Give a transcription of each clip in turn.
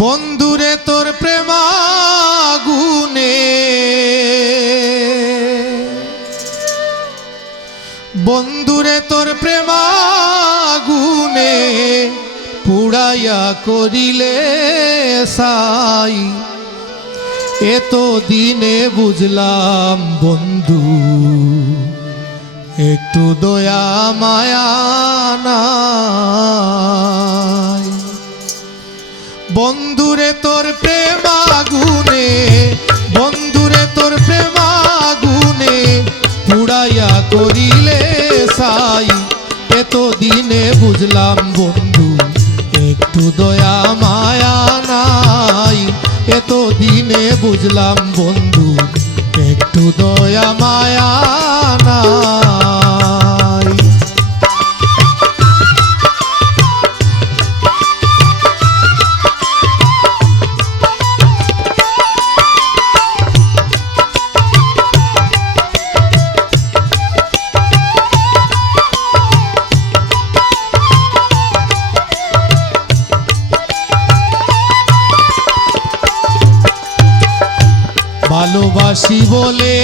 বন্ধুরে তোর প্রেমাগুনে বন্ধুরে তোর প্রেমাগুনে পুড়াইয়া করিলে সাই এত দিনে বুঝলাম বন্ধু একটু দয়া মায়া নাই। বন্ধুরে তোর প্রেমাগুনে বন্ধুরে তোর প্রেমাগুনে পুড়াইয়া করিলে সাই এত দিনে বুঝলাম বন্ধু একটু দয়া মায়া নাই। এত দিনে বুঝলাম বন্ধু একটু দয়া মায়া নাই। ভালোবাসি বলে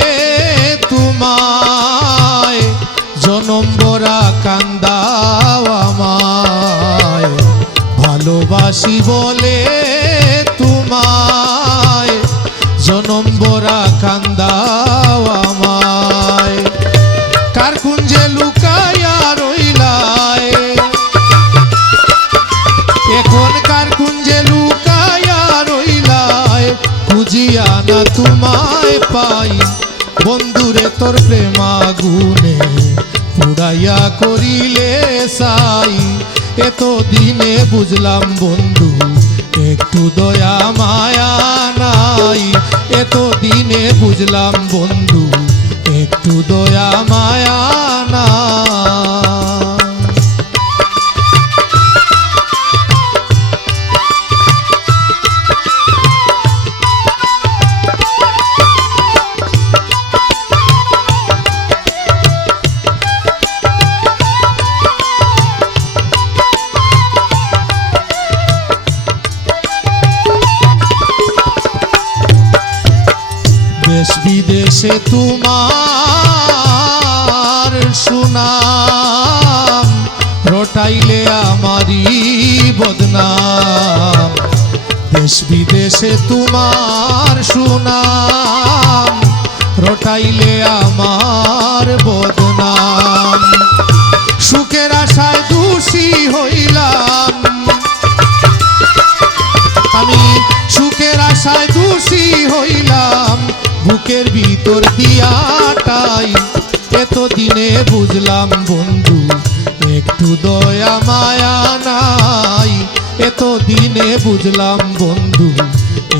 তোমায় জনম ভরা কান্দাও আমায়। ভালোবাসি বলে তোমায় জনম ভরা কান্দাও আমায়। কার কুঞ্জে লুকাইয়া রইলায় এখন কার কুঞ্জে লুকাইয়া রইলায় খুঁজিয়া না তোমায় পাই। বন্ধুরে তোর প্রেমাগুনে পুড়াইয়া করিলে সাই এত দিনে বুঝলাম বন্ধু একটু দয়া মায়া নাই। এত দিনে বুঝলাম বন্ধু একটু দয়া মায়া নাই। দেশ বিদেশে তোমার সুনাম রটাইলে আমারি বদনাম। দেশ বিদেশে তোমার সুনাম রটাইলে আমার বদনাম। সুখের আশায় দোষী হইলাম আমি সুখের আশায় দোষী হইলাম বুকের ভিতর দিয়াটাই। এত দিনে বুঝলাম বন্ধু একটু দয়া মায়া নাই। এত দিনে বুঝলাম বন্ধু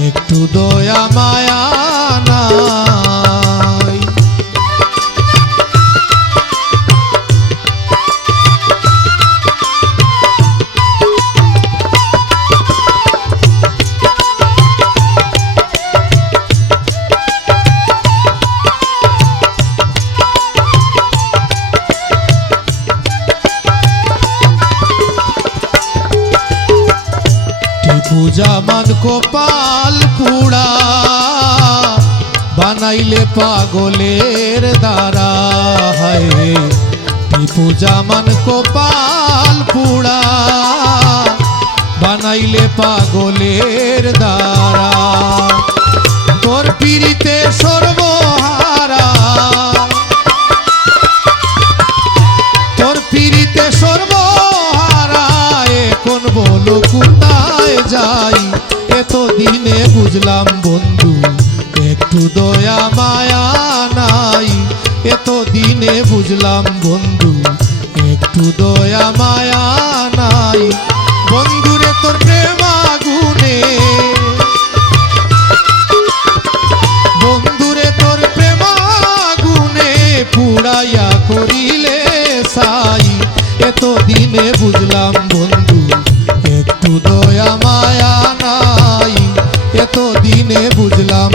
একটু দয়া মায়া নাই। পূজা মান কপাল পুড়া বানাইলে পাগলের দ্বারা হয়। পূজা মান কপাল পুড়া বানাইলে পাগলের দ্বারা। তোর পিরিতে সর্বহারা তোর পিরিতে সর্বহারা এখন বলো কোথায় যাই। এত দিনে বুঝলাম বন্ধু একটু দয়া মায়া নাই। এত দিনে বুঝলাম বন্ধু একটু দয়া মায়া নাই। বন্ধুরে তোর প্রেমাগুনে বন্ধুরে তোর প্রেমাগুনে পুড়াইয়া করিলে সাই এত দিনে বুঝলাম বন্ধু একটু দয়া মায়া নাই। এত দিনে বুঝলাম